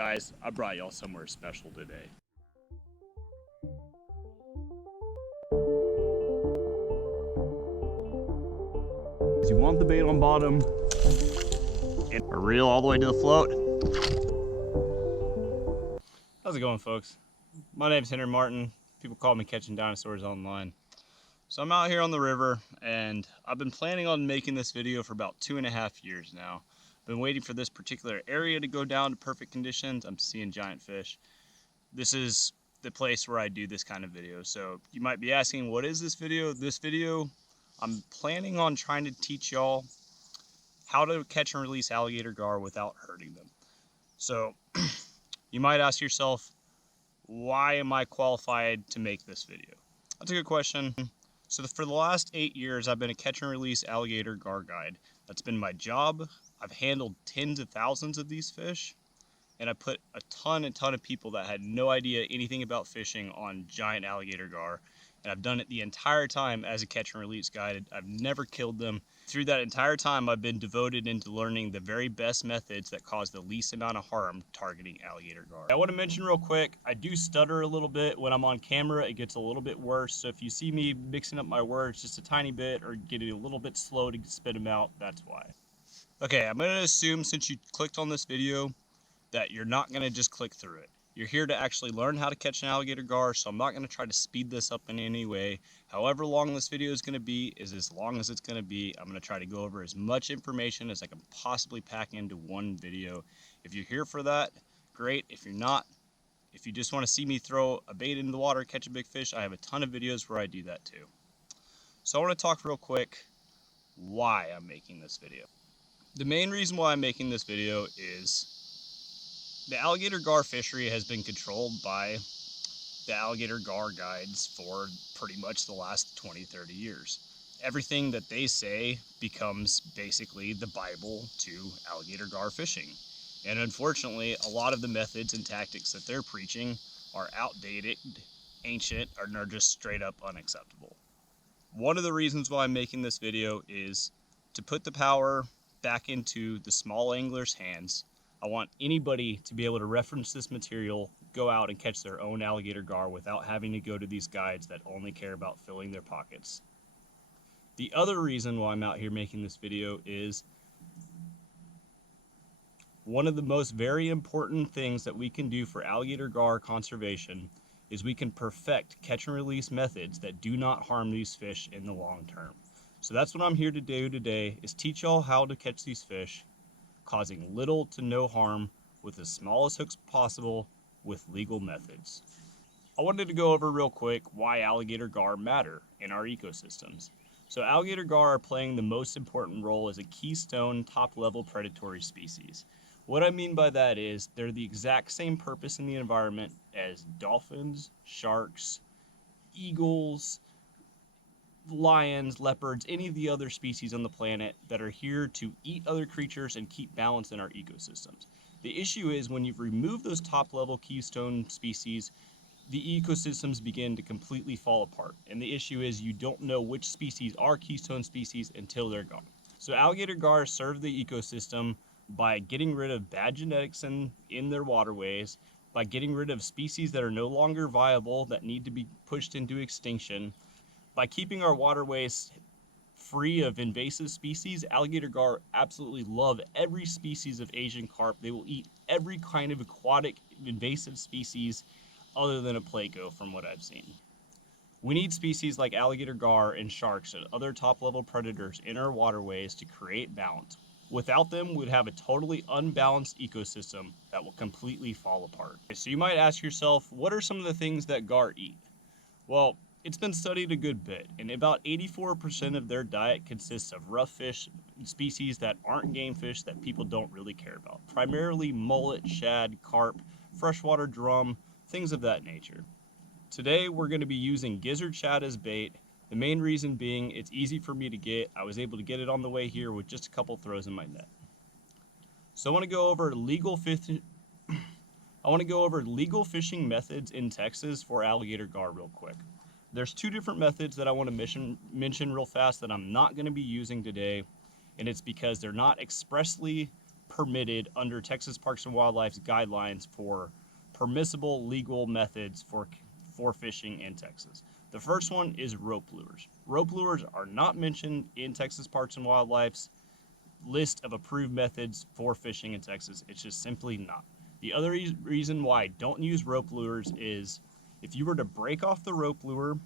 Guys, I brought y'all somewhere special today. You want the bait on bottom and a reel all the way to the float. How's it going, folks? My name's Henry Martin. People call me Catching Dinosaurs online. So I'm out here on the river, and I've been planning on making this video for about 2.5 years now. Been waiting for this particular area to go down to perfect conditions. I'm seeing giant fish. This is the place where I do this kind of video. So you might be asking, what is this video? This video, I'm planning on trying to teach y'all how to catch and release alligator gar without hurting them. So you might ask yourself, why am I qualified to make this video? That's a good question. So for the last 8 years, I've been a catch and release alligator gar guide. That's been my job. I've handled tens of thousands of these fish, and I put a ton of people that had no idea anything about fishing on giant alligator gar. And I've done it the entire time as a catch and release guide. I've never killed them. Through that entire time, I've been devoted into learning the very best methods that cause the least amount of harm targeting alligator gar. I want to mention real quick, I do stutter a little bit when I'm on camera. It gets a little bit worse. So if you see me mixing up my words just a tiny bit or getting a little bit slow to spit them out, that's why. Okay, I'm going to assume since you clicked on this video that you're not going to just click through it. You're here to actually learn how to catch an alligator gar, so I'm not going to try to speed this up in any way. However long this video is going to be is as long as it's going to be. I'm going to try to go over as much information as I can possibly pack into one video. If you're here for that, great. If you're not, if you just want to see me throw a bait into the water, catch a big fish, I have a ton of videos where I do that too. So I want to talk real quick why I'm making this video. The main reason why I'm making this video is the alligator gar fishery has been controlled by the alligator gar guides for pretty much the last 20-30 years. Everything that they say becomes basically the Bible to alligator gar fishing. And unfortunately, a lot of the methods and tactics that they're preaching are outdated, ancient, and are just straight up unacceptable. One of the reasons why I'm making this video is to put the power back into the small anglers' hands. I want anybody to be able to reference this material, go out and catch their own alligator gar without having to go to these guides that only care about filling their pockets. The other reason why I'm out here making this video is one of the most very important things that we can do for alligator gar conservation is we can perfect catch and release methods that do not harm these fish in the long term. So that's what I'm here to do today, is teach y'all how to catch these fish, causing little to no harm with the smallest hooks possible with legal methods. I wanted to go over real quick why alligator gar matter in our ecosystems. So alligator gar are playing the most important role as a keystone top-level predatory species. What I mean by that is they're the exact same purpose in the environment as dolphins, sharks, eagles, lions, leopards, any of the other species on the planet that are here to eat other creatures and keep balance in our ecosystems. The issue is when you've removed those top-level keystone species, the ecosystems begin to completely fall apart. And the issue is you don't know which species are keystone species until they're gone. So alligator gar serve the ecosystem by getting rid of bad genetics in their waterways, by getting rid of species that are no longer viable, that need to be pushed into extinction. By keeping our waterways free of invasive species, alligator gar absolutely love every species of Asian carp. They will eat every kind of aquatic invasive species other than a placo from what I've seen. We need species like alligator gar and sharks and other top-level predators in our waterways to create balance. Without them, we'd have a totally unbalanced ecosystem that will completely fall apart. So you might ask yourself, what are some of the things that gar eat? Well, it's been studied a good bit, and about 84% of their diet consists of rough fish species that aren't game fish that people don't really care about. Primarily mullet, shad, carp, freshwater drum, things of that nature. Today we're going to be using gizzard shad as bait. The main reason being it's easy for me to get. I was able to get it on the way here with just a couple throws in my net. So I want to go over legal fishing methods in Texas for alligator gar real quick. There's two different methods that I want to mention real fast that I'm not going to be using today, and it's because they're not expressly permitted under Texas Parks and Wildlife's guidelines for permissible legal methods for fishing in Texas. The first one is rope lures. Rope lures are not mentioned in Texas Parks and Wildlife's list of approved methods for fishing in Texas. It's just simply not. The other reason why I don't use rope lures is if you were to break off the rope lure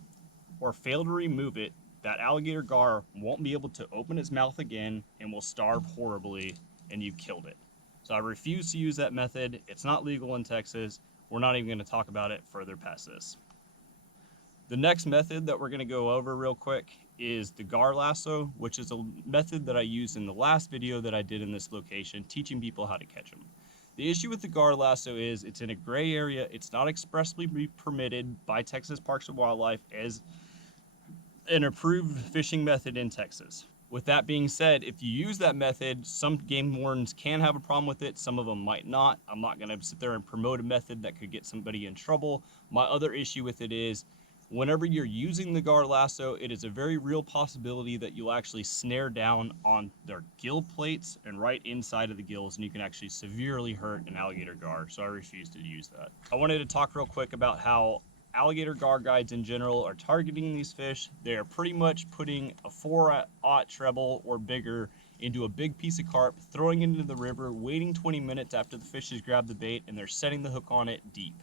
or fail to remove it, that alligator gar won't be able to open its mouth again and will starve horribly, and you've killed it. So I refuse to use that method. It's not legal in Texas. We're not even going to talk about it further past this. The next method that we're going to go over real quick is the gar lasso, which is a method that I used in the last video that I did in this location, teaching people how to catch them. The issue with the gar lasso is it's in a gray area. It's not expressly permitted by Texas Parks and Wildlife as an approved fishing method in Texas. With that being said, if you use that method, some game wardens can have a problem with it. Some of them might not. I'm not going to sit there and promote a method that could get somebody in trouble. My other issue with it is whenever you're using the gar lasso, it is a very real possibility that you'll actually snare down on their gill plates and right inside of the gills, and you can actually severely hurt an alligator gar, so I refuse to use that. I wanted to talk real quick about how alligator gar guides in general are targeting these fish. They are pretty much putting a 4/0 treble or bigger into a big piece of carp, throwing it into the river, waiting 20 minutes after the fish has grabbed the bait, and they're setting the hook on it deep.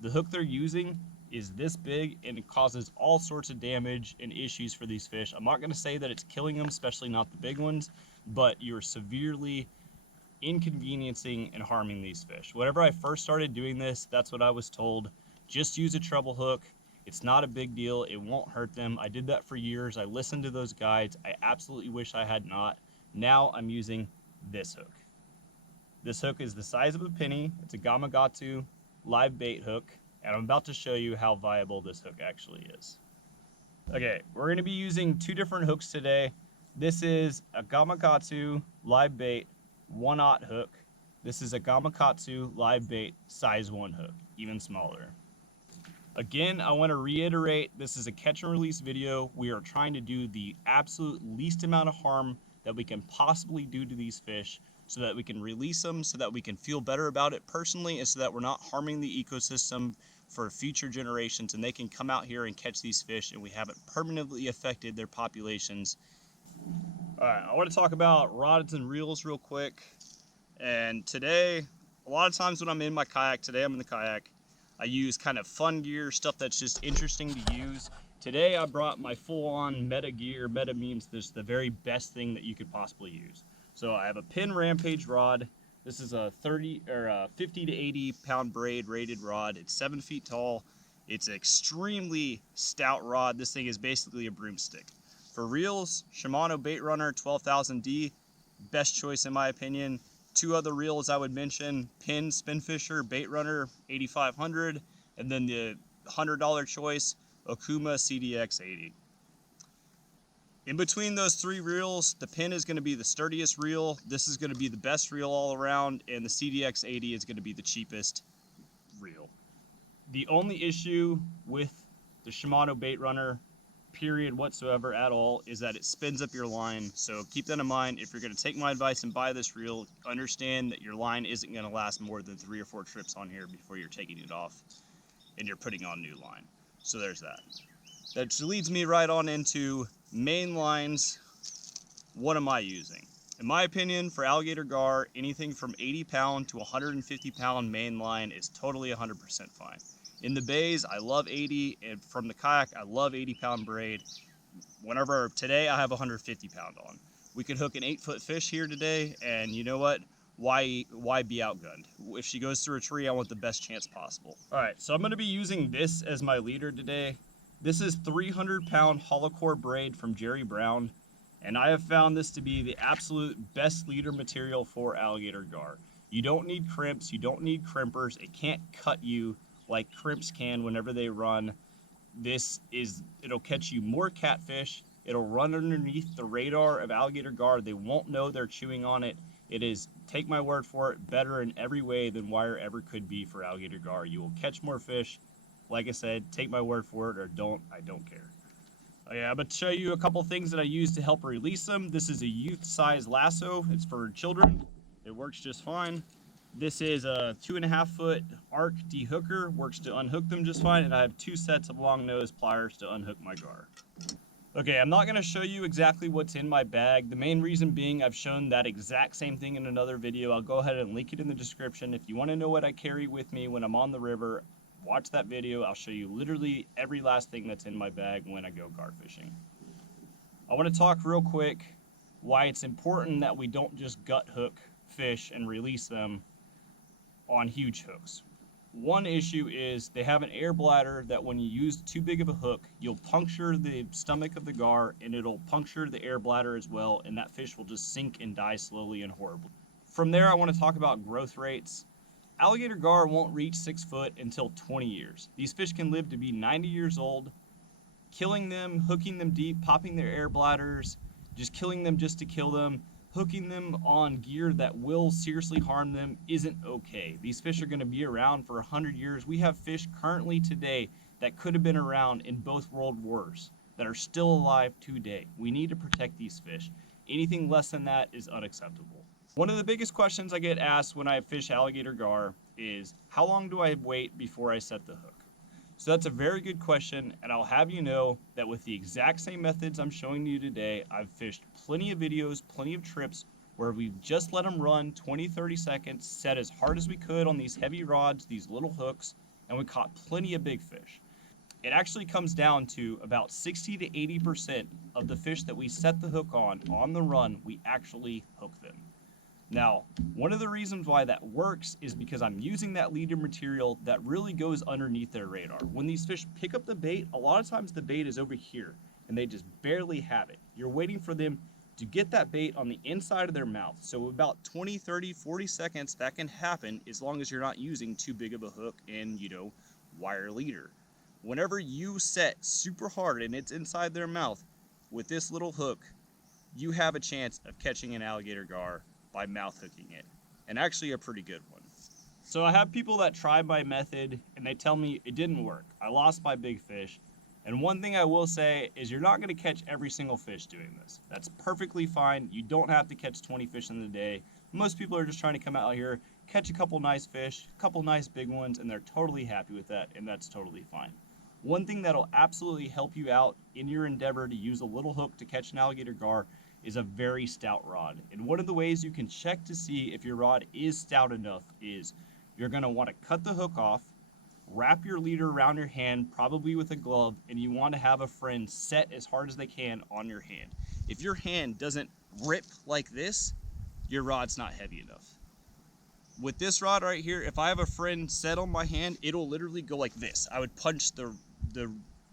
The hook they're using is this big, and it causes all sorts of damage and issues for these fish. I'm not going to say that it's killing them, especially not the big ones, but you're severely inconveniencing and harming these fish. Whenever I first started doing this, that's what I was told. Just use a treble hook. It's not a big deal. It won't hurt them. I did that for years. I listened to those guides. I absolutely wish I had not. Now I'm using this hook. This hook is the size of a penny. It's a Gamakatsu live bait hook, and I'm about to show you how viable this hook actually is. Okay, we're going to be using two different hooks today. This is a Gamakatsu live bait 1/0 hook. This is a Gamakatsu live bait size 1 hook, even smaller. Again, I want to reiterate, this is a catch and release video. We are trying to do the absolute least amount of harm that we can possibly do to these fish so that we can release them, so that we can feel better about it personally, and so that we're not harming the ecosystem for future generations, and they can come out here and catch these fish and we haven't permanently affected their populations. All right, I want to talk about rods and reels real quick. And today, a lot of times when I'm in my kayak, today I'm in the kayak, I use kind of fun gear, stuff that's just interesting to use. Today I brought my full-on meta gear. Meta means this is the very best thing that you could possibly use. So I have a Pin Rampage rod. This is a 50 to 80 pound braid rated rod. It's 7 feet tall. It's an extremely stout rod. This thing is basically a broomstick. For reels, Shimano Bait Runner 12,000D, best choice in my opinion. Two other reels I would mention, Pin Spinfisher Bait Runner 8500, and then the $100 choice, Okuma CDX 80. In between those three reels, the Pin is going to be the sturdiest reel, this is going to be the best reel all around, and the CDX 80 is going to be the cheapest reel. The only issue with the Shimano Bait Runner, period whatsoever at all, is that it spins up your line. So keep that in mind. If you're going to take my advice and buy this reel, understand that your line isn't going to last more than 3 or 4 trips on here before you're taking it off and you're putting on new line. So there's that. That leads me right on into main lines. What am I using? In my opinion, for alligator gar, anything from 80 pound to 150 pound main line is totally 100% fine. In the bays, I love 80, and from the kayak, I love 80 pound braid. Today I have 150 pound on. We could hook an 8-foot fish here today, and you know what? Why be outgunned? If she goes through a tree, I want the best chance possible. All right, so I'm gonna be using this as my leader today. This is 300 pound hollow core braid from Jerry Brown, and I have found this to be the absolute best leader material for alligator gar. You don't need crimps, you don't need crimpers. It can't cut you like crimps can whenever they run. It'll catch you more catfish. It'll run underneath the radar of alligator gar. They won't know they're chewing on it. It is, take my word for it, better in every way than wire ever could be for alligator gar. You will catch more fish. Like I said, take my word for it or don't, I don't care. Okay, I'm going to show you a couple things that I use to help release them. This is a youth size lasso. It's for children. It It works just fine. This is a 2.5 foot arc dehooker, works to unhook them just fine, and I have 2 sets of long nose pliers to unhook my gar. Okay, I'm not gonna show you exactly what's in my bag. The main reason being I've shown that exact same thing in another video. I'll go ahead and link it in the description. If you wanna know what I carry with me when I'm on the river, watch that video. I'll show you literally every last thing that's in my bag when I go gar fishing. I wanna talk real quick why it's important that we don't just gut hook fish and release them on huge hooks. One issue is they have an air bladder that when you use too big of a hook, you'll puncture the stomach of the gar and it'll puncture the air bladder as well, and that fish will just sink and die slowly and horribly. From there, I want to talk about growth rates. Alligator gar won't reach 6 foot until 20 years. These fish can live to be 90 years old. Killing them, hooking them deep, popping their air bladders, just killing them just to kill them, hooking them on gear that will seriously harm them isn't okay. These fish are going to be around for 100 years. We have fish currently today that could have been around in both world wars that are still alive today. We need to protect these fish. Anything less than that is unacceptable. One of the biggest questions I get asked when I fish alligator gar is, how long do I wait before I set the hook? So that's a very good question, and I'll have you know that with the exact same methods I'm showing you today, I've fished plenty of videos, plenty of trips where we've just let them run 20-30 seconds, set as hard as we could on these heavy rods, these little hooks, and we caught plenty of big fish. It actually comes down to about 60 to 80% of the fish that we set the hook on the run, we actually hook them. Now, one of the reasons why that works is because I'm using that leader material that really goes underneath their radar. When these fish pick up the bait, a lot of times the bait is over here and they just barely have it. You're waiting for them to get that bait on the inside of their mouth. So about 20, 30, 40 seconds, that can happen as long as you're not using too big of a hook and, wire leader. Whenever you set super hard and it's inside their mouth with this little hook, you have a chance of catching an alligator gar by mouth hooking it, and actually a pretty good one. So I have people that try my method and they tell me it didn't work. I lost my big fish. And one thing I will say is you're not gonna catch every single fish doing this. That's perfectly fine. You don't have to catch 20 fish in the day. Most people are just trying to come out here, catch a couple nice fish, a couple nice big ones, and they're totally happy with that, and that's totally fine. One thing that'll absolutely help you out in your endeavor to use a little hook to catch an alligator gar is a very stout rod. And one of the ways you can check to see if your rod is stout enough is you're gonna wanna cut the hook off, wrap your leader around your hand, probably with a glove, and you wanna have a friend set as hard as they can on your hand. If your hand doesn't grip like this, your rod's not heavy enough. With this rod right here, if I have a friend set on my hand, it'll literally go like this. I would punch the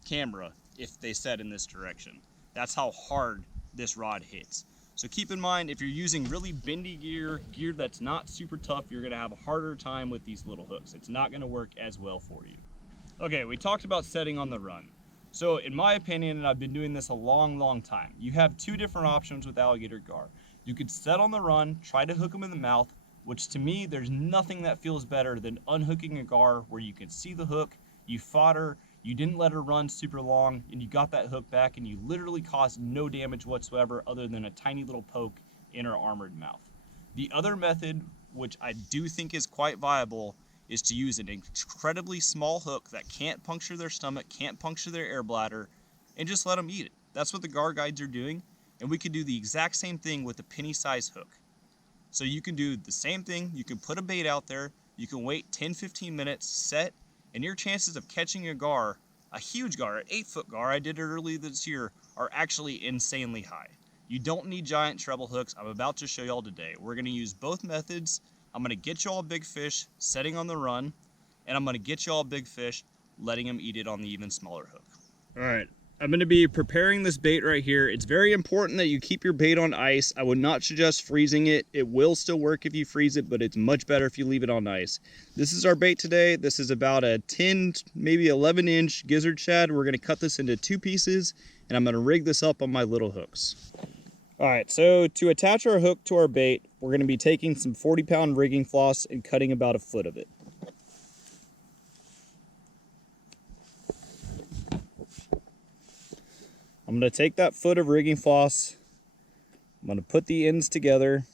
camera if they set in this direction. That's how hard this rod hits. So keep in mind, if you're using really bendy gear that's not super tough, you're gonna have a harder time with these little hooks. It's not gonna work as well for you. Okay, we talked about setting on the run. So in my opinion, and I've been doing this a long time, you have 2 different options with alligator gar. You could set on the run, try to hook them in the mouth, which to me, there's nothing that feels better than unhooking a gar where you can see the hook, you fought her, you didn't let her run super long, and you got that hook back, and you literally caused no damage whatsoever other than a tiny little poke in her armored mouth. The other method, which I do think is quite viable, is to use an incredibly small hook that can't puncture their stomach, can't puncture their air bladder, and just let them eat it. That's what the gar guides are doing, and we could do the exact same thing with a penny-sized hook. So you can do the same thing, you can put a bait out there, you can wait 10-15 minutes, set, and your chances of catching a gar, a huge gar, an 8-foot gar, I did it early this year, are actually insanely high. You don't need giant treble hooks. I'm about to show y'all today. We're gonna use both methods. I'm gonna get y'all a big fish setting on the run, and I'm gonna get y'all a big fish letting them eat it on the even smaller hook. All right, I'm gonna be preparing this bait right here. It's very important that you keep your bait on ice. I would not suggest freezing it. It will still work if you freeze it, but it's much better if you leave it on ice. This is our bait today. This is about a 10, maybe 11 inch gizzard shad. We're gonna cut this into 2 pieces, and I'm gonna rig this up on my little hooks. All right, so to attach our hook to our bait, we're gonna be taking some 40-pound rigging floss and cutting about a foot of it. I'm gonna take that foot of rigging floss, I'm gonna put the ends together,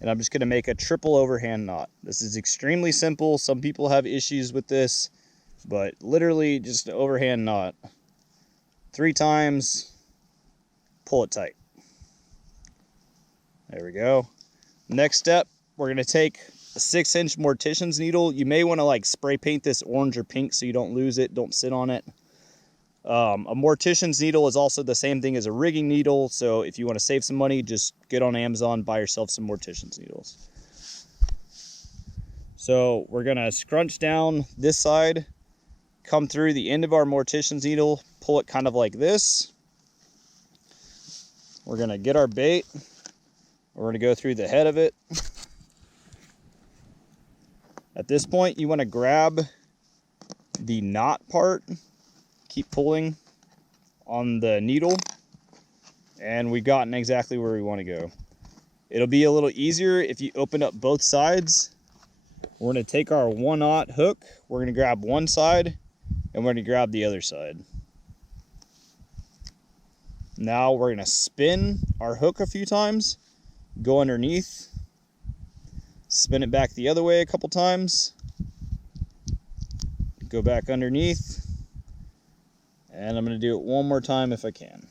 and I'm just going to make a triple overhand knot. This is extremely simple. Some people have issues with this, but literally just an overhand knot. 3 times, pull it tight. There we go. Next step, we're going to take a 6-inch mortician's needle. You may want to like spray paint this orange or pink so you don't lose it, don't sit on it. A mortician's needle is also the same thing as a rigging needle, so if you want to save some money, just get on Amazon, buy yourself some mortician's needles. So we're going to scrunch down this side, come through the end of our mortician's needle, pull it kind of like this. We're going to get our bait. We're going to go through the head of it. At this point, you want to grab the knot part. Keep pulling on the needle, and we've gotten exactly where we want to go. It'll be a little easier if you open up both sides. We're going to take our 1/0 hook, we're going to grab one side, and we're going to grab the other side. Now we're going to spin our hook a few times, go underneath, spin it back the other way a couple times, go back underneath, and I'm going to do it one more time if I can.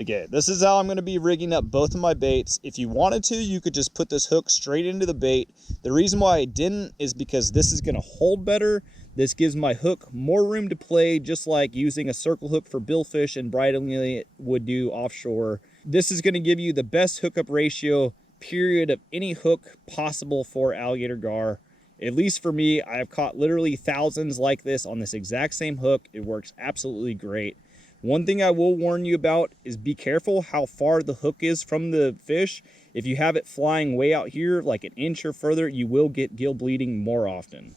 Okay, this is how I'm going to be rigging up both of my baits. If you wanted to, you could just put this hook straight into the bait. The reason why I didn't is because this is going to hold better. This gives my hook more room to play, just like using a circle hook for billfish and bridling it would do offshore. This is going to give you the best hookup ratio, period, of any hook possible for alligator gar. At least for me, I have caught literally thousands like this on this exact same hook. It works absolutely great. One thing I will warn you about is be careful how far the hook is from the fish. If you have it flying way out here, like an inch or further, you will get gill bleeding more often.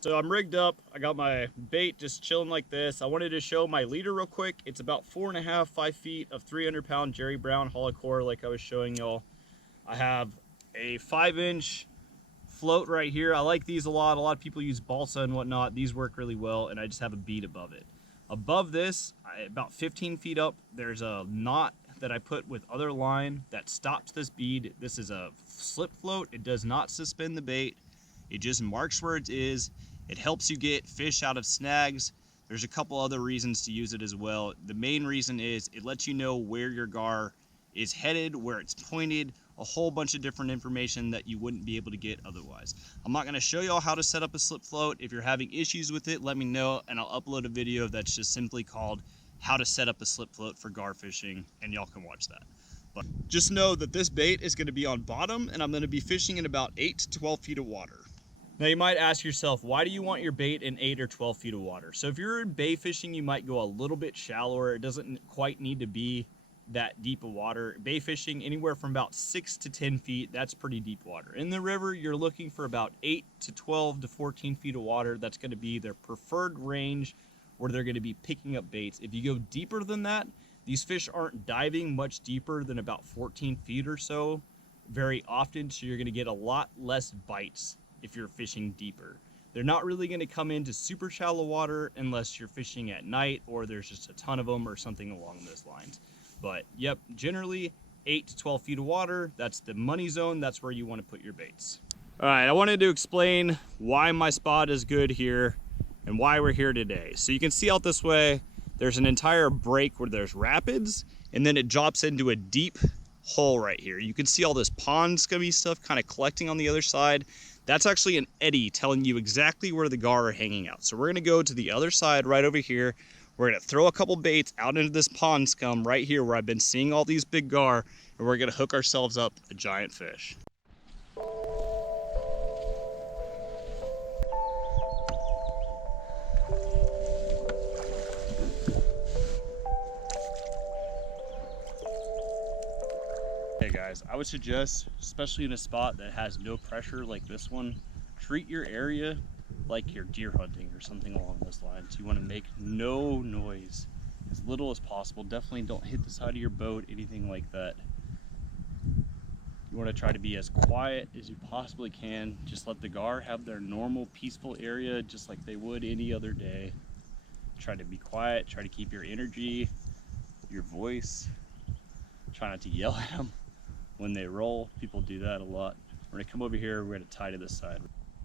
So I'm rigged up. I got my bait just chilling like this. I wanted to show my leader real quick. It's about 4.5, 5 feet of 300-pound Jerry Brown hollow core like I was showing y'all. I have a 5-inch float right here. I like these a lot. A lot of people use balsa and whatnot. These work really well, and I just have a bead above it. Above this, about 15 feet up, there's a knot that I put with other line that stops this bead. This is a slip float. It does not suspend the bait. It just marks where it is. It helps you get fish out of snags. There's a couple other reasons to use it as well. The main reason is it lets you know where your gar is headed, where it's pointed, a whole bunch of different information that you wouldn't be able to get otherwise. I'm not going to show y'all how to set up a slip float. If you're having issues with it, let me know, and I'll upload a video that's just simply called how to set up a slip float for gar fishing, and y'all can watch that. But just know that this bait is going to be on bottom, and I'm going to be fishing in about 8 to 12 feet of water. Now you might ask yourself, why do you want your bait in 8 or 12 feet of water? So if you're in bay fishing, you might go a little bit shallower. It doesn't quite need to be that deep of water. Bay fishing, anywhere from about 6 to 10 feet, that's pretty deep water. In the river, you're looking for about 8 to 12 to 14 feet of water. That's going to be their preferred range where they're going to be picking up baits. If you go deeper than that, these fish aren't diving much deeper than about 14 feet or so very often, so you're going to get a lot less bites if you're fishing deeper. They're not really going to come into super shallow water unless you're fishing at night or there's just a ton of them or something along those lines. But yep, generally 8 to 12 feet of water, that's the money zone. That's where you want to put your baits. All right, I wanted to explain why my spot is good here and why we're here today. So you can see out this way, there's an entire break where there's rapids, and then it drops into a deep hole right here. You can see all this pond scummy stuff kind of collecting on the other side. That's actually an eddy telling you exactly where the gar are hanging out. So we're gonna go to the other side right over here. We're gonna throw a couple baits out into this pond scum right here where I've been seeing all these big gar, and we're gonna hook ourselves up a giant fish. Hey guys, I would suggest, especially in a spot that has no pressure like this one, treat your area like you're deer hunting or something along those lines. You want to make no noise. as little as possible. Definitely don't hit the side of your boat, anything like that. You want to try to be as quiet as you possibly can. Just let the gar have their normal peaceful area just like they would any other day. Try to be quiet, try to keep your energy, your voice. Try not to yell at them when they roll. People do that a lot. We're gonna come over here, we're gonna tie to this side.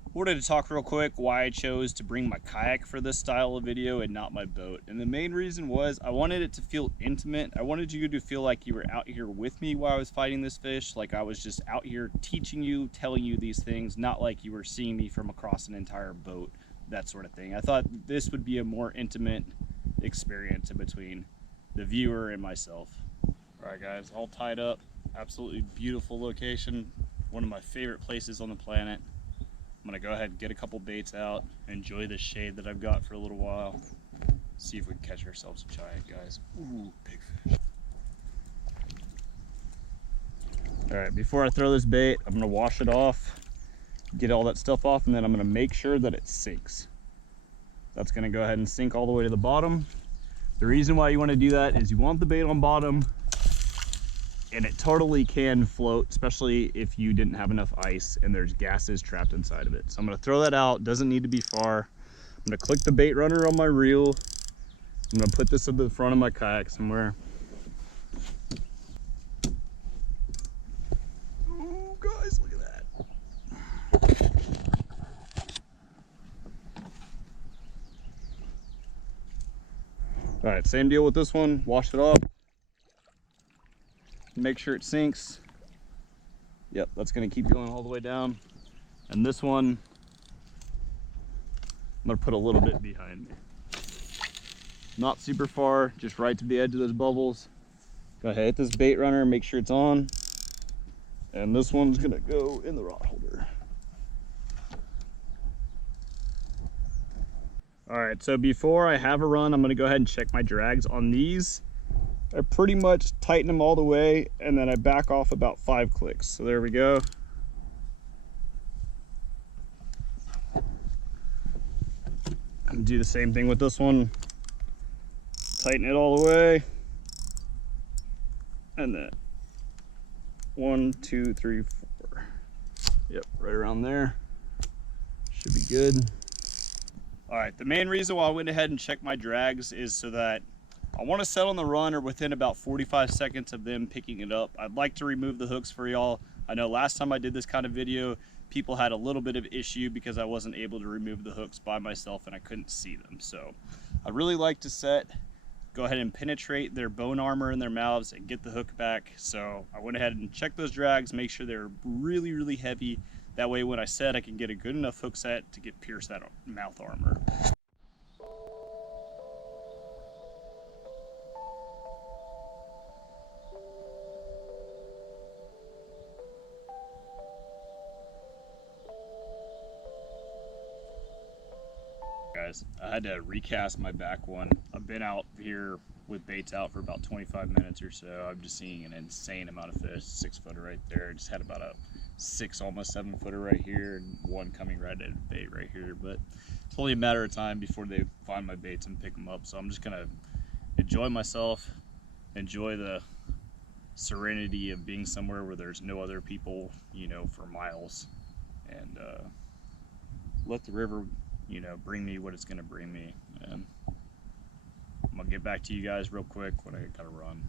I wanted to talk real quick why I chose to bring my kayak for this style of video and not my boat. And the main reason was I wanted it to feel intimate. I wanted you to feel like you were out here with me while I was fighting this fish, like I was just out here teaching you, telling you these things, not like you were seeing me from across an entire boat, that sort of thing. I thought this would be a more intimate experience in between the viewer and myself. All right guys, all tied up. Absolutely beautiful location. One of my favorite places on the planet. I'm gonna go ahead and get a couple baits out, enjoy the shade that I've got for a little while. See if we can catch ourselves a giant, guys. Ooh, big fish. All right, before I throw this bait, I'm gonna wash it off, get all that stuff off, and then I'm gonna make sure that it sinks. That's gonna go ahead and sink all the way to the bottom. The reason why you wanna do that is you want the bait on bottom, and it totally can float, especially if you didn't have enough ice and there's gases trapped inside of it. So I'm gonna throw that out, doesn't need to be far. I'm gonna click the bait runner on my reel. I'm gonna put this at the front of my kayak somewhere. Oh guys, look at that. All right, same deal with this one, wash it off. Make sure it sinks. Yep, that's gonna keep going all the way down. And this one, I'm gonna put a little bit behind me. Not super far, just right to the edge of those bubbles. Go ahead, hit this bait runner, make sure it's on. And this one's gonna go in the rod holder. All right, so before I have a run, I'm gonna go ahead and check my drags on these. I pretty much tighten them all the way, and then I back off about 5 clicks. So there we go. I'm gonna do the same thing with this one. Tighten it all the way. And then 1, 2, 3, 4. Yep, right around there. Should be good. All right, the main reason why I went ahead and checked my drags is so that I want to set on the run or within about 45 seconds of them picking it up. I'd like to remove the hooks for y'all. I know last time I did this kind of video, people had a little bit of issue because I wasn't able to remove the hooks by myself and I couldn't see them. So I really like to go ahead and penetrate their bone armor in their mouths and get the hook back. So I went ahead and checked those drags, make sure they're really, really heavy. That way when I set, I can get a good enough hook set to pierce that mouth armor. Guys, I had to recast my back one. I've been out here with baits out for about 25 minutes or so. I'm just seeing an insane amount of fish. 6-footer right there. Just had about a 6, almost 7-footer right here, and one coming right at a bait right here. But it's only a matter of time before they find my baits and pick them up. So I'm just gonna enjoy myself, enjoy the serenity of being somewhere where there's no other people, you know, for miles, and let the river, you know, bring me what it's gonna bring me. And I'm gonna get back to you guys real quick when I gotta run.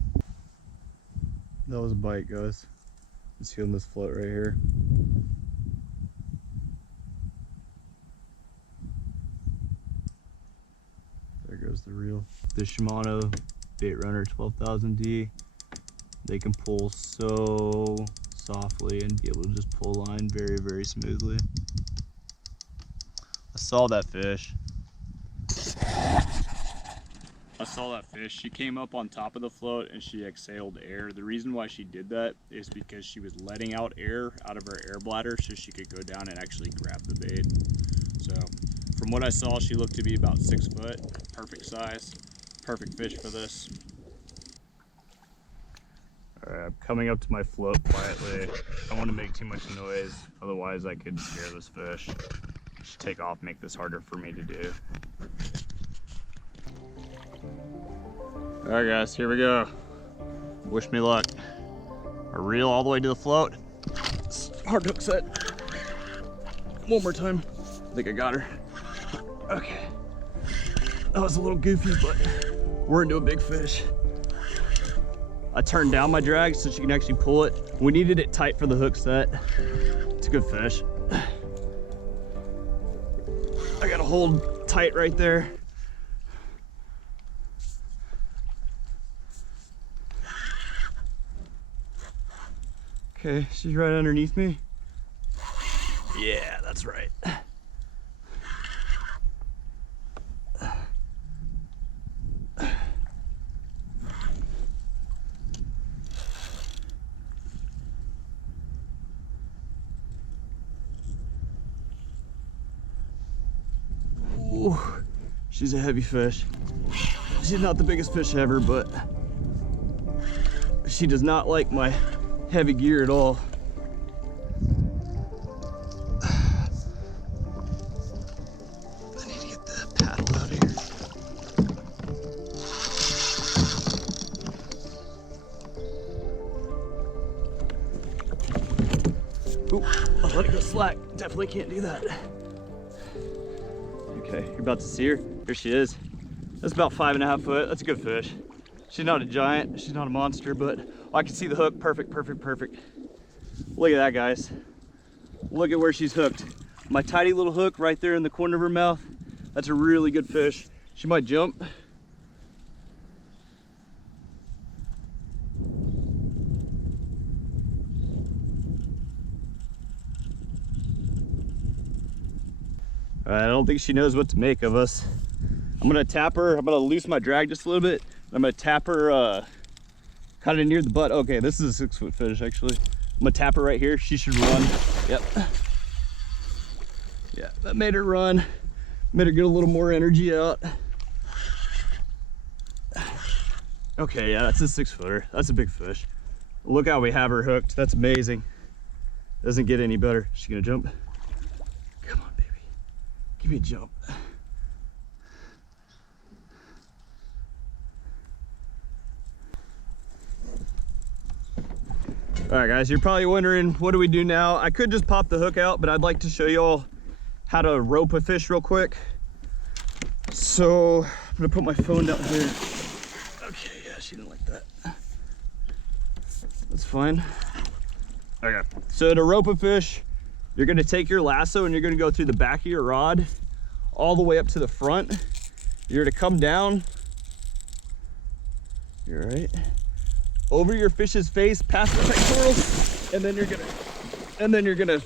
That was a bite, guys. Just feeling this float right here. There goes the reel. The Shimano Bait Runner 12,000D. They can pull so softly and be able to just pull line very, very smoothly. I saw that fish. She came up on top of the float and she exhaled air. The reason why she did that is because she was letting out air out of her air bladder so she could go down and actually grab the bait. So from what I saw, she looked to be about 6 foot, perfect size, perfect fish for this. All right, I'm coming up to my float quietly. I don't want to make too much noise, otherwise I could scare this fish. Just take off, make this harder for me to do. All right guys, here we go. Wish me luck. I reel all the way to the float. Hard hook set. One more time. I think I got her. Okay. That was a little goofy, but we're into a big fish. I turned down my drag so she can actually pull it. We needed it tight for the hook set. It's a good fish. I gotta hold tight right there. Okay, she's right underneath me. Yeah, that's right. Ooh, she's a heavy fish. She's not the biggest fish ever, but she does not like my heavy gear at all. I need to get the paddle out of here. Ooh, I'll let it go slack. Definitely can't do that. Okay, you're about to see her. Here she is. That's about 5.5 foot. That's a good fish. She's not a giant, she's not a monster, but I can see the hook. Perfect, perfect, perfect. Look at that, guys. Look at where she's hooked. My tiny little hook right there in the corner of her mouth. That's a really good fish. She might jump. All right, I don't think she knows what to make of us. I'm gonna tap her. I'm gonna loosen my drag just a little bit. I'm gonna tap her kind of near the butt. Okay, this is a 6 foot fish actually. I'm gonna tap her right here. She should run. Yep. Yeah, that made her run. Made her get a little more energy out. Okay, yeah, that's a 6 footer. That's a big fish. Look how we have her hooked. That's amazing. Doesn't get any better. Is she gonna jump? Come on, baby. Give me a jump. All right, guys, you're probably wondering, what do we do now? I could just pop the hook out, but I'd like to show you all how to rope a fish real quick. So I'm gonna put my phone down here. Okay, yeah, she didn't like that. That's fine. Okay, so to rope a fish, you're gonna take your lasso and you're gonna go through the back of your rod all the way up to the front. You're gonna come down. You're right. Over your fish's face, past the pectorals, and then you're gonna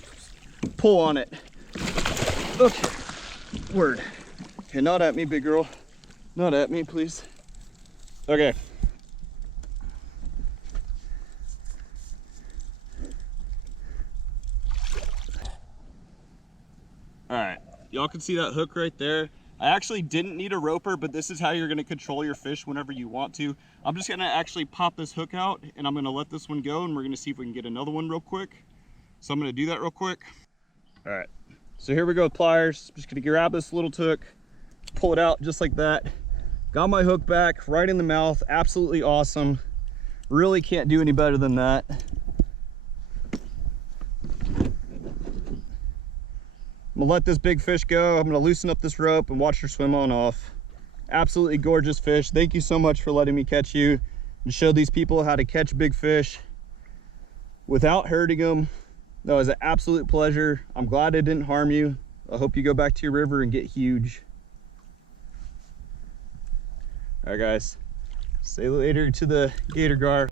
pull on it. Okay, word. Okay, not at me, big girl. Not at me, please. Okay. All right, y'all can see that hook right there. I actually didn't need a roper, but this is how you're gonna control your fish whenever you want to. I'm just gonna actually pop this hook out and I'm gonna let this one go and we're gonna see if we can get another one real quick. So I'm gonna do that real quick. All right, so here we go with pliers. Just gonna grab this little hook, pull it out just like that. Got my hook back right in the mouth. Absolutely awesome. Really can't do any better than that. I'm gonna let this big fish go. I'm gonna loosen up this rope and watch her swim on off. Absolutely gorgeous fish. Thank you so much for letting me catch you and show these people how to catch big fish without hurting them. That was an absolute pleasure. I'm glad it didn't harm you. I hope you go back to your river and get huge. All right, guys. Say later to the Gator Gar.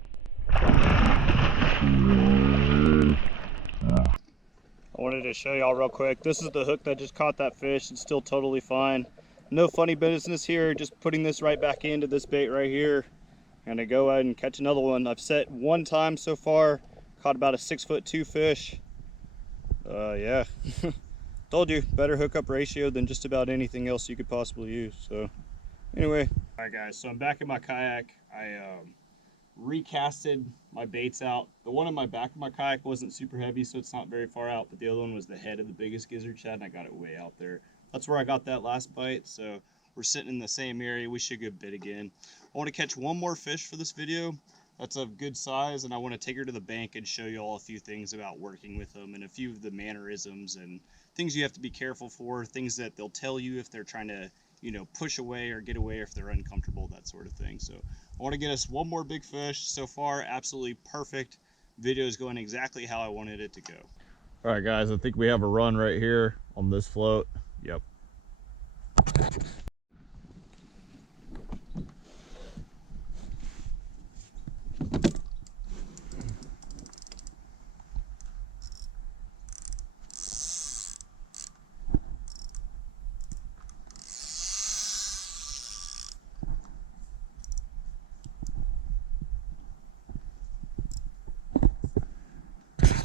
I wanted to show y'all real quick. This is the hook that just caught that fish. It's still totally fine. No funny business here. Just putting this right back into this bait right here. I'm gonna go ahead and catch another one. I've set one time so far. Caught about a 6'2" fish. Yeah. Told you, better hookup ratio than just about anything else you could possibly use. So anyway. All right, guys, so I'm back in my kayak. I recasted my baits out. The one on my back of my kayak wasn't super heavy, so it's not very far out, but the other one was the head of the biggest gizzard shad, and I got it way out there. That's where I got that last bite, so we're sitting in the same area. We should go bit again. I want to catch one more fish for this video that's of good size, and I want to take her to the bank and show you all a few things about working with them and a few of the mannerisms and things you have to be careful for, things that they'll tell you if they're trying to, you know, push away or get away if they're uncomfortable, that sort of thing. So I want to get us one more big fish. So far, absolutely perfect. Video is going exactly how I wanted it to go. All right, guys, I think we have a run right here on this float. Yep.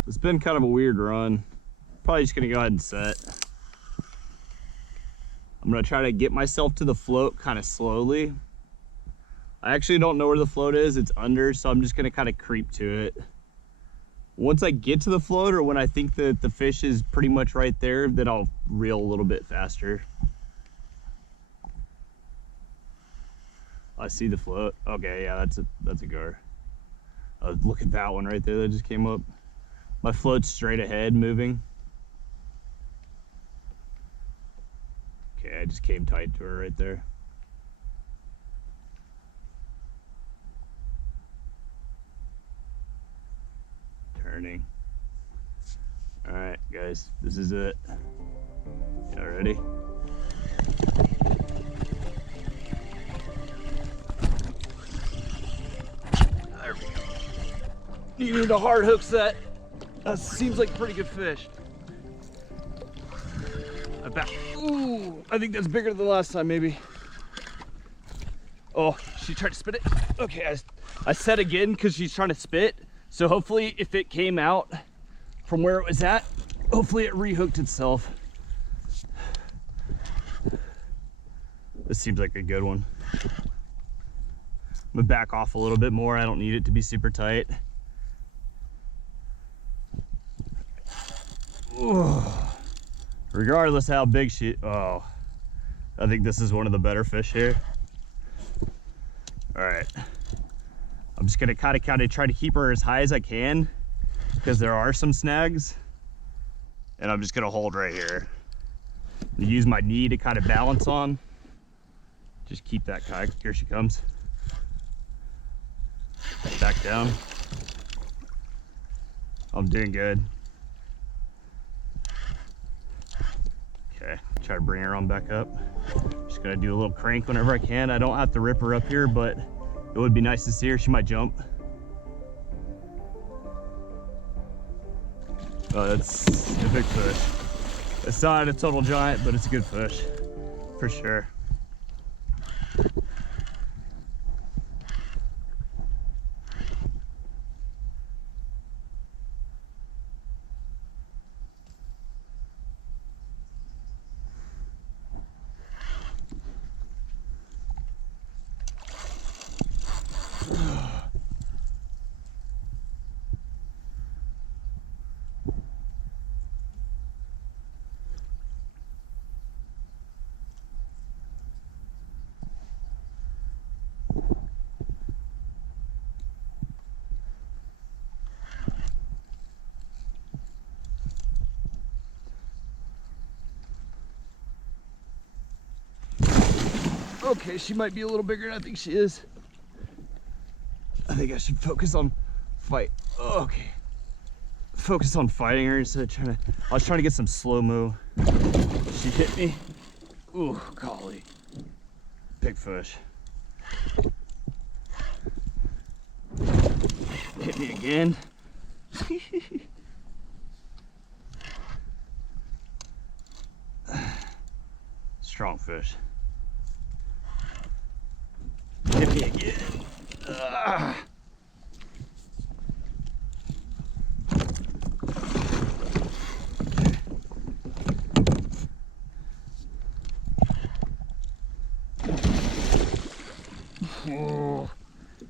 It's been kind of a weird run. Probably just gonna go ahead and set. I'm gonna try to get myself to the float kind of slowly. I actually don't know where the float is. It's under, so I'm just gonna kind of creep to it. Once I get to the float, or when I think that the fish is pretty much right there, then I'll reel a little bit faster. I see the float. Okay, yeah, that's a gar. Look at that one right there that just came up. My float's straight ahead moving. Okay, I just came tight to her right there. Turning. All right, guys, this is it. Y'all ready? There we go. Needed a hard hook set. That seems like a pretty good fish. Ooh, I think that's bigger than last time, maybe. Oh, she tried to spit it. Okay, I set again because she's trying to spit. So hopefully if it came out from where it was at, hopefully it rehooked itself. This seems like a good one. I'm gonna back off a little bit more. I don't need it to be super tight. Ooh. Regardless how big she, oh, I think this is one of the better fish here. All right, I'm just gonna kind of try to keep her as high as I can because there are some snags, and I'm just gonna hold right here and use my knee to kind of balance on. Just keep that kayak. Here she comes. Back down. I'm doing good. Okay, try to bring her on back up. Just gonna do a little crank whenever I can. I don't have to rip her up here, but it would be nice to see her. She might jump. Oh, that's a big fish. It's not a total giant, but it's a good fish, for sure. Okay, she might be a little bigger than I think she is. I think I should focus on fight. Okay. Focus on fighting her instead of trying to, I was trying to get some slow-mo. She hit me. Ooh, golly. Big fish. Hit me again. Strong fish. Hit me again. Oh,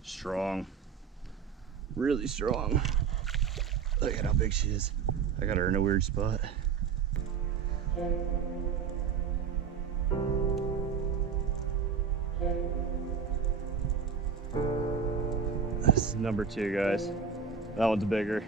strong. Really strong. Look at how big she is. I got her in a weird spot. This is number 2, guys. That one's bigger.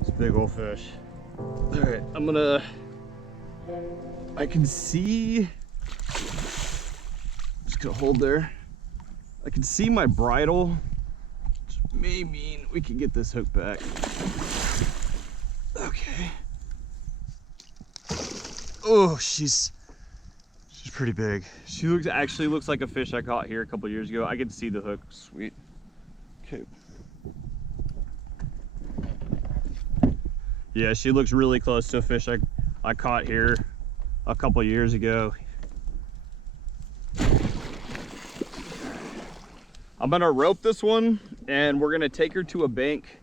It's a big old fish. All right, I can see, just gonna hold there. I can see my bridle, which may mean we can get this hook back. Okay. Oh, she's pretty big. She actually looks like a fish I caught here a couple years ago. I can see the hook. Sweet. Okay. Yeah, she looks really close to a fish I caught here a couple years ago. I'm gonna rope this one and we're gonna take her to a bank,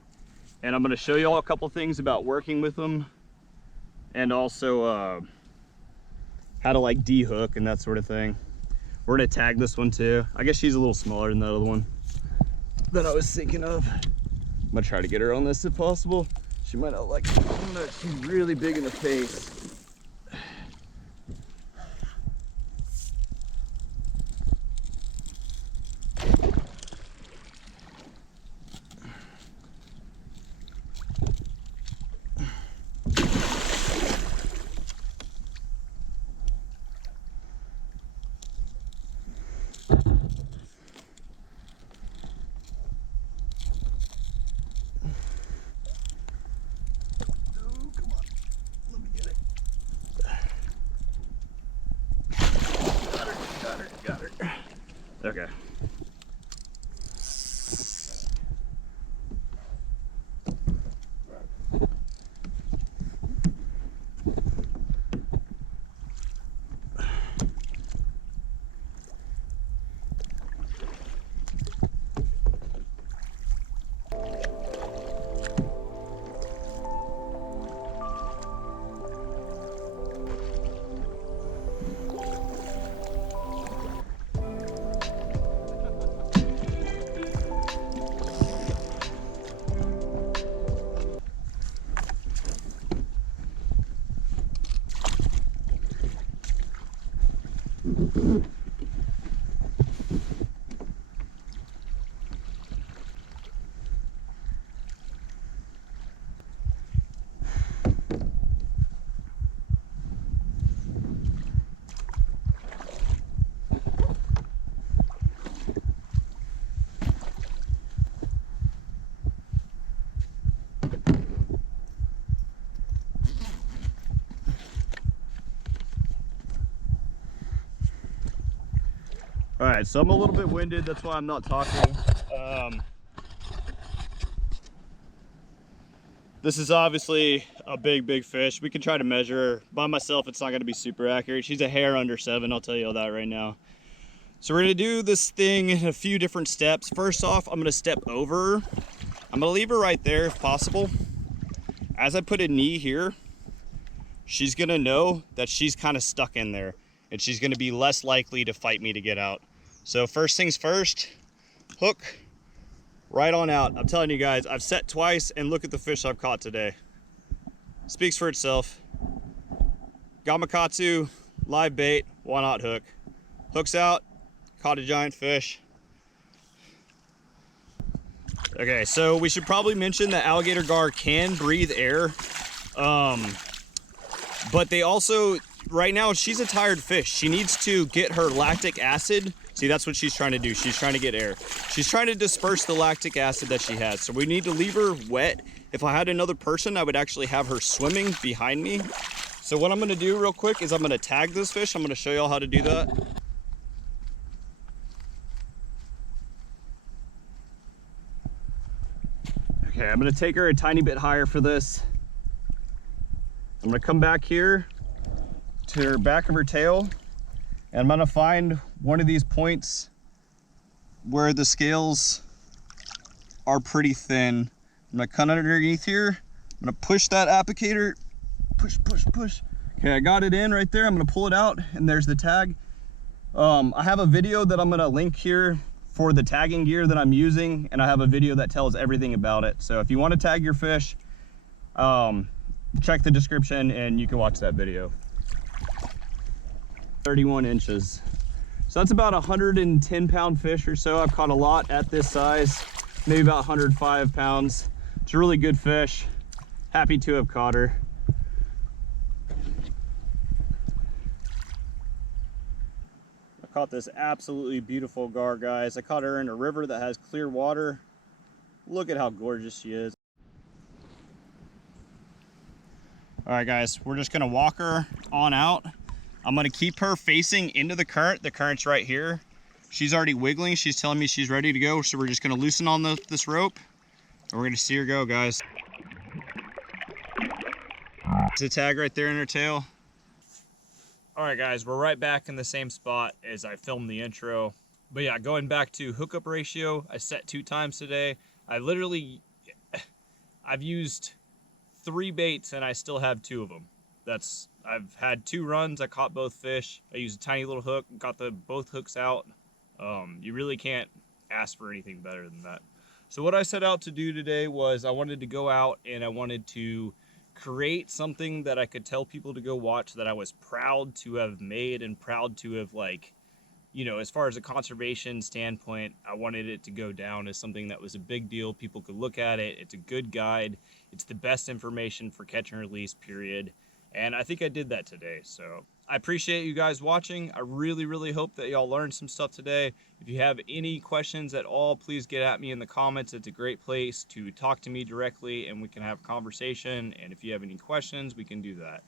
and I'm gonna show you all a couple things about working with them, and also how to like de-hook and that sort of thing. We're gonna tag this one too. I guess she's a little smaller than the other one that I was thinking of. I'm gonna try to get her on this if possible. She might not like it. I don't know, she's really big in the face. Okay. All right, so I'm a little bit winded, that's why I'm not talking. This is obviously a big fish. We can try to measure her. By myself, it's not gonna be super accurate. She's a hair under 7, I'll tell you all that right now. So we're gonna do this thing in a few different steps. First off, I'm gonna step over her. I'm gonna leave her right there if possible. As I put a knee here, she's gonna know that she's kind of stuck in there, and she's gonna be less likely to fight me to get out. So first things first, hook right on out. I'm telling you guys, I've set twice and look at the fish I've caught today. Speaks for itself. Gamakatsu, live bait, why not hook? Hooks out, caught a giant fish. Okay, so we should probably mention that alligator gar can breathe air. But they also, right now, she's a tired fish. She needs to get her lactic acid. See, that's what she's trying to do. She's trying to get air. She's trying to disperse the lactic acid that she has. So we need to leave her wet. If I had another person, I would actually have her swimming behind me. So what I'm gonna do real quick is I'm gonna tag this fish. I'm gonna show y'all how to do that. Okay, I'm gonna take her a tiny bit higher for this. I'm gonna come back here to her back of her tail, and I'm gonna find one of these points where the scales are pretty thin. I'm gonna cut underneath here. I'm gonna push that applicator, push. Okay, I got it in right there. I'm gonna pull it out, and there's the tag. I have a video that I'm gonna link here for the tagging gear that I'm using, and I have a video that tells everything about it. So if you want to tag your fish, check the description and you can watch that video. 31 inches. So that's about 110-pound fish or so. I've caught a lot at this size, maybe about 105 pounds. It's a really good fish. Happy to have caught her. I caught this absolutely beautiful gar, guys. I caught her in a river that has clear water. Look at how gorgeous she is. All right, guys, we're just gonna walk her on out. I'm gonna keep her facing into the current. The current's right here. She's already wiggling. She's telling me she's ready to go. So we're just gonna loosen on this rope and we're gonna see her go, guys. It's a tag right there in her tail. All right, guys, we're right back in the same spot as I filmed the intro. But yeah, going back to hookup ratio, I set 2 times today. I've used 3 baits and I still have 2 of them. I've had 2 runs. I caught both fish. I used a tiny little hook, got both hooks out. You really can't ask for anything better than that. So what I set out to do today was I wanted to go out and I wanted to create something that I could tell people to go watch, that I was proud to have made and proud to have, like, you know, as far as a conservation standpoint, I wanted it to go down as something that was a big deal. People could look at it. It's a good guide. It's the best information for catch and release, period. And I think I did that today. So I appreciate you guys watching. I really, really hope that y'all learned some stuff today. If you have any questions at all, please get at me in the comments. It's a great place to talk to me directly and we can have a conversation. And if you have any questions, we can do that.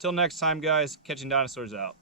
Till next time, guys, Catching Dinosaurs out.